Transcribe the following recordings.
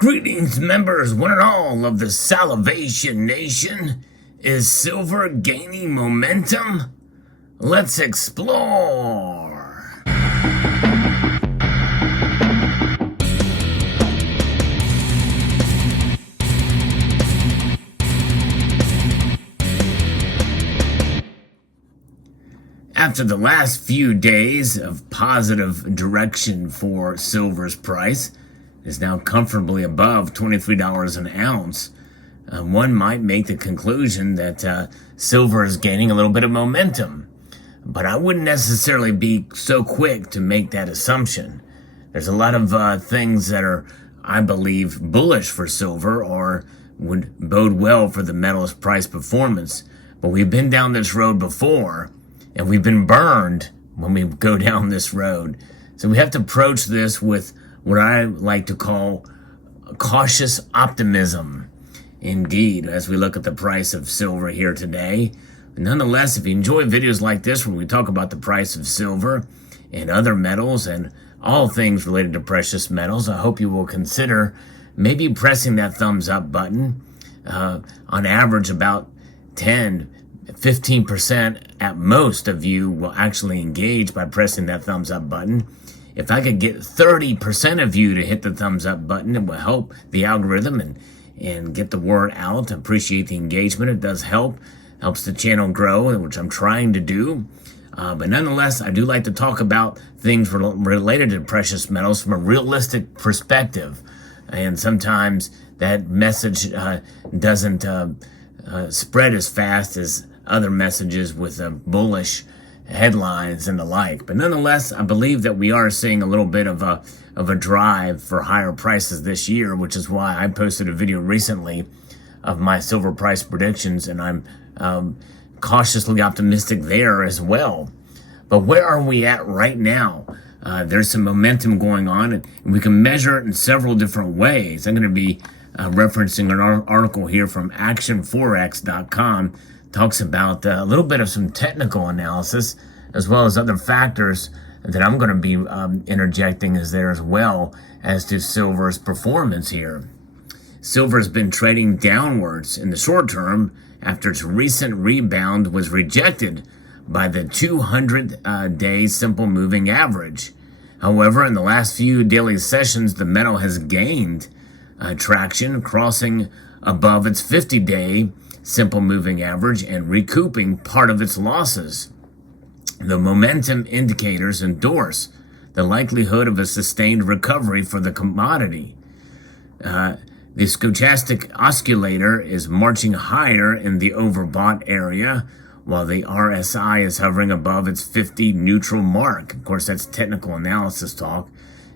Greetings, members, one and all of the Salivation Nation. Is silver gaining momentum? Let's explore. After the last few days of positive direction for silver's price, is now comfortably above $23 an ounce. One might make the conclusion that silver is gaining a little bit of momentum, but I wouldn't necessarily be so quick to make that assumption. There's a lot of things that are, I believe, bullish for silver or would bode well for the metal's price performance, but we've been down this road before, and we've been burned when we go down this road. So we have to approach this with what I like to call cautious optimism. Indeed, as we look at the price of silver here today. Nonetheless, if you enjoy videos like this where we talk about the price of silver and other metals and all things related to precious metals, I hope you will consider maybe pressing that thumbs up button. On average, about 15% at most of you will actually engage by pressing that thumbs up button. If I could get 30% of you to hit the thumbs up button, it will help the algorithm and get the word out. I appreciate the engagement. It does helps the channel grow, which I'm trying to do. But nonetheless, I do like to talk about things related to precious metals from a realistic perspective. And sometimes that message doesn't spread as fast as other messages with bullish headlines and the like. But nonetheless, I believe that we are seeing a little bit of a drive for higher prices this year, which is why I posted a video recently of my silver price predictions, and I'm cautiously optimistic there as well. But where are we at right now? There's some momentum going on, and we can measure it in several different ways. I'm going to be referencing an article here from actionforex.com. Talks about a little bit of some technical analysis as well as other factors that I'm going to be interjecting as there as well as to silver's performance here. Silver has been trading downwards in the short term after its recent rebound was rejected by the 200-day simple moving average. However, in the last few daily sessions, the metal has gained traction, crossing above its 50-day simple moving average and recouping part of its losses. The momentum indicators endorse the likelihood of a sustained recovery for the commodity. The stochastic oscillator is marching higher in the overbought area, while the RSI is hovering above its 50 neutral mark. Of course, that's technical analysis talk,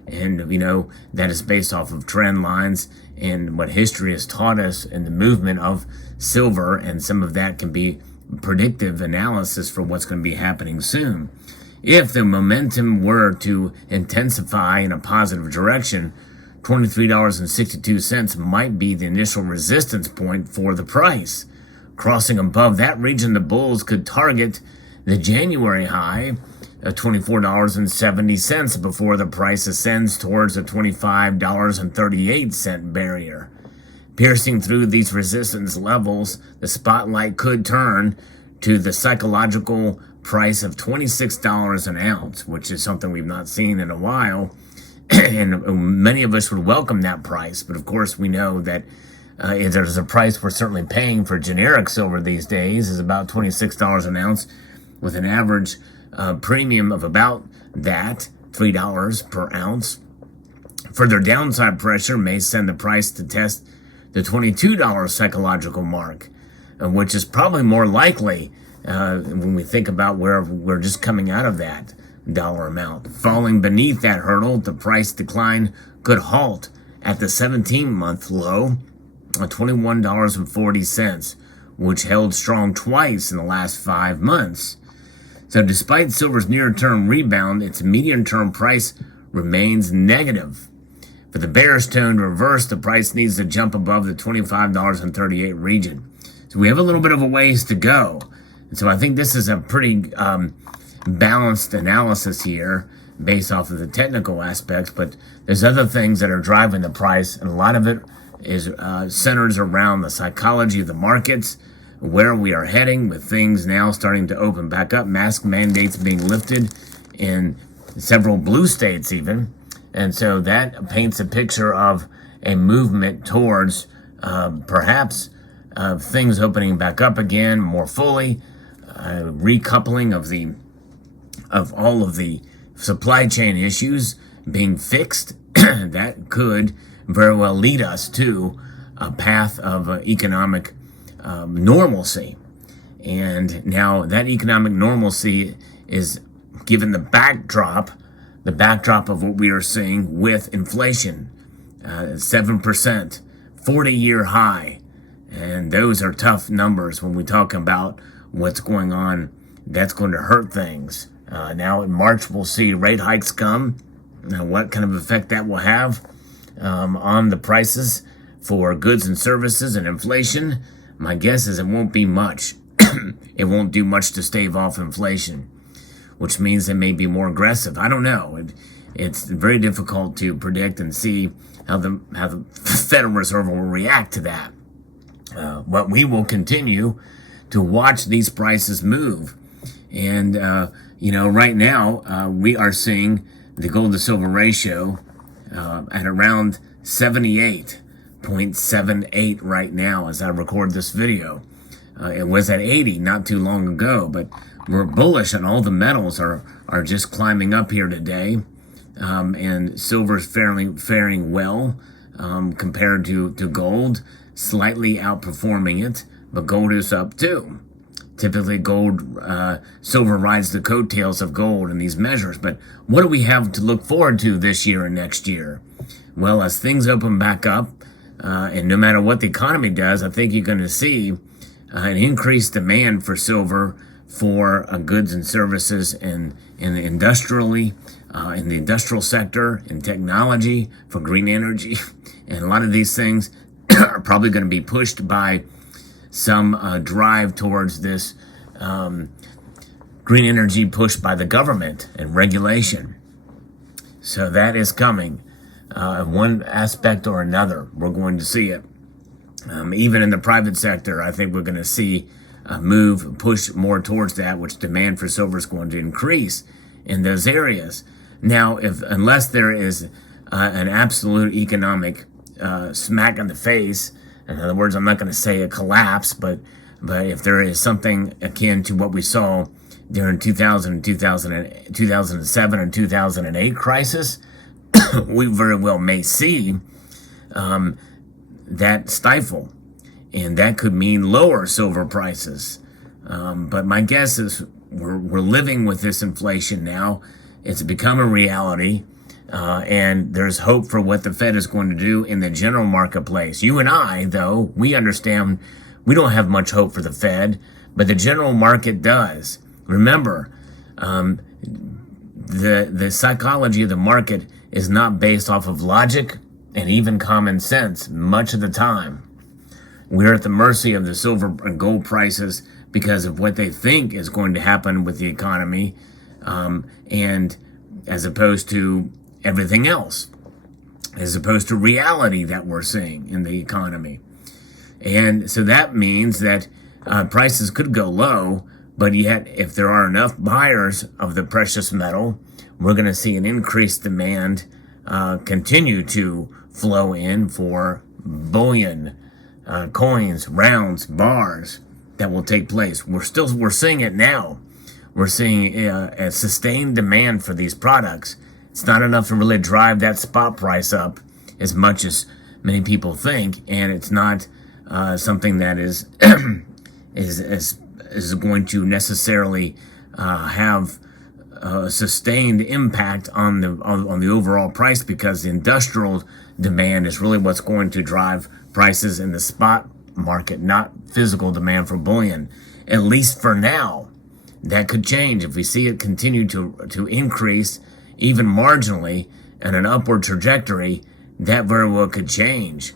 and we know that is based off of trend lines and what history has taught us in the movement of silver, and some of that can be predictive analysis for what's going to be happening soon. If the momentum were to intensify in a positive direction, $23.62 might be the initial resistance point for the price. Crossing above that region, the bulls could target the January high of $24.70 before the price ascends towards the $25.38 barrier. Piercing through these resistance levels, the spotlight could turn to the psychological price of $26 an ounce, which is something we've not seen in a while. And many of us would welcome that price. But of course, we know that there's a price we're certainly paying for generic silver these days is about $26 an ounce, with an average premium of about that, $3 per ounce. Further downside pressure may send the price to test the $22 psychological mark, which is probably more likely when we think about where we're just coming out of that dollar amount. Falling beneath that hurdle, the price decline could halt at the 17-month low of $21.40, which held strong twice in the last 5 months. So despite silver's near-term rebound, its medium-term price remains negative. For the bearish tone to reverse, the price needs to jump above the $25.38 region. So we have a little bit of a ways to go. And so I think this is a pretty balanced analysis here. based off of the technical aspects, but there's other things that are driving the price, and a lot of it is centers around the psychology of the markets, where we are heading with things now starting to open back up, mask mandates being lifted in several blue states even. And so that paints a picture of a movement towards perhaps things opening back up again more fully, recoupling of all of the supply chain issues being fixed. That could very well lead us to a path of economic normalcy. And now that economic normalcy is given the backdrop of what we are seeing with inflation, 7%, 40-year high. And those are tough numbers when we talk about what's going on. That's going to hurt things. Now in March, we'll see rate hikes come. Now, what kind of effect that will have on the prices for goods and services and inflation, my guess is it won't be much. It won't do much to stave off inflation, which means they may be more aggressive. I don't know. It's very difficult to predict and see how the Federal Reserve will react to that. But we will continue to watch these prices move. And, right now, we are seeing the gold to silver ratio at around 78.78 right now as I record this video. It was at 80 not too long ago, but we're bullish on all the metals are just climbing up here today. And silver's faring well compared to gold, slightly outperforming it, but gold is up too. Typically, silver rides the coattails of gold in these measures. But what do we have to look forward to this year and next year? Well, as things open back up, and no matter what the economy does, I think you're going to see an increased demand for silver for goods and services in the industrial sector, in technology, for green energy. And a lot of these things are probably going to be pushed by some drive towards this green energy pushed by the government and regulation. So that is coming. One aspect or another, we're going to see it. Even in the private sector, I think we're going to see a push more towards that, which demand for silver is going to increase in those areas. Now, unless there is an absolute economic smack in the face, in other words, I'm not going to say a collapse, but if there is something akin to what we saw during 2007 and 2008 crisis, we very well may see that stifle, and that could mean lower silver prices. But my guess is we're living with this inflation now. It's become a reality. And there's hope for what the Fed is going to do in the general marketplace. You and I, though, we understand we don't have much hope for the Fed, but the general market does. Remember, the psychology of the market is not based off of logic and even common sense much of the time. We're at the mercy of the silver and gold prices because of what they think is going to happen with the economy, and as opposed to everything else, as opposed to reality that we're seeing in the economy. And so that means that prices could go low, but yet if there are enough buyers of the precious metal, we're going to see an increased demand continue to flow in for bullion, coins, rounds, bars that will take place. We're seeing it now. We're seeing a sustained demand for these products. It's not enough to really drive that spot price up as much as many people think, and it's not something that is is going to necessarily have a sustained impact on the overall price, because the industrial demand is really what's going to drive prices in the spot market, not physical demand for bullion, at least for now. That could change if we see it continue to increase even marginally and an upward trajectory. That very well could change,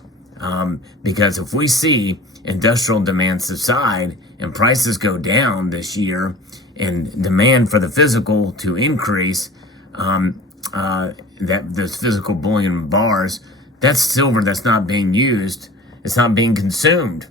because if we see industrial demand subside and prices go down this year and demand for the physical to increase, that those physical bullion bars, that's silver that's not being used. It's not being consumed,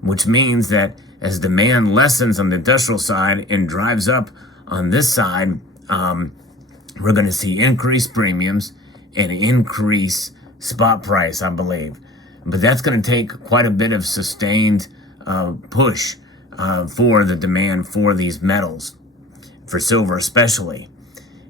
which means that as demand lessens on the industrial side and drives up on this side, we're going to see increased premiums and increase spot price, I believe. But that's going to take quite a bit of sustained push for the demand for these metals, for silver especially.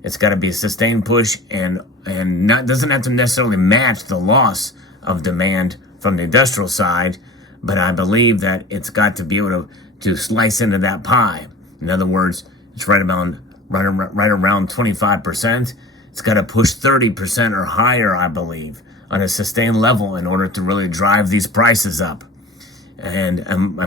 It's got to be a sustained push and doesn't have to necessarily match the loss of demand from the industrial side, but I believe that it's got to be able to slice into that pie. In other words, it's right around 25%. It's got to push 30% or higher, I believe, on a sustained level in order to really drive these prices up. And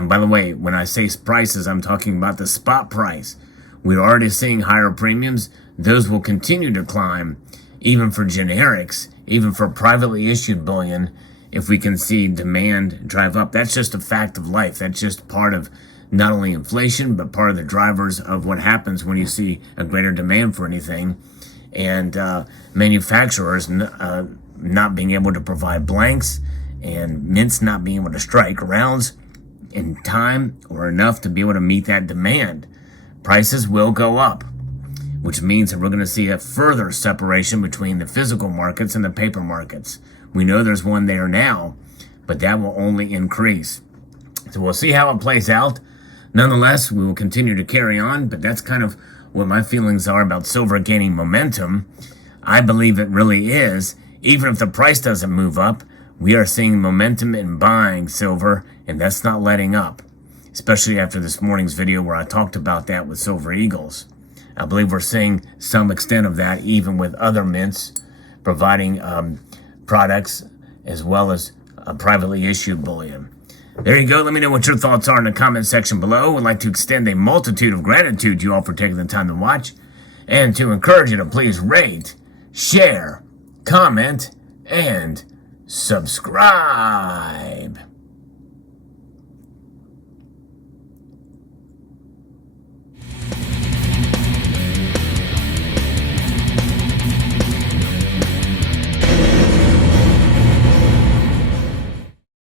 by the way, when I say prices, I'm talking about the spot price. We're already seeing higher premiums. Those will continue to climb, even for generics, even for privately issued bullion, if we can see demand drive up. That's just a fact of life. That's just part of not only inflation, but part of the drivers of what happens when you see a greater demand for anything. And manufacturers not being able to provide blanks, and mints not being able to strike rounds in time or enough to be able to meet that demand. Prices will go up, which means that we're going to see a further separation between the physical markets and the paper markets. We know there's one there now, but that will only increase. So we'll see how it plays out. Nonetheless, we will continue to carry on, but that's kind of what my feelings are about silver gaining momentum. I believe it really is. Even if the price doesn't move up, we are seeing momentum in buying silver, and that's not letting up, especially after this morning's video where I talked about that with Silver Eagles. I believe we're seeing some extent of that even with other mints providing products as well as privately issued bullion. There you go. Let me know what your thoughts are in the comment section below. I'd like to extend a multitude of gratitude to you all for taking the time to watch, and to encourage you to please rate, share, comment, and subscribe.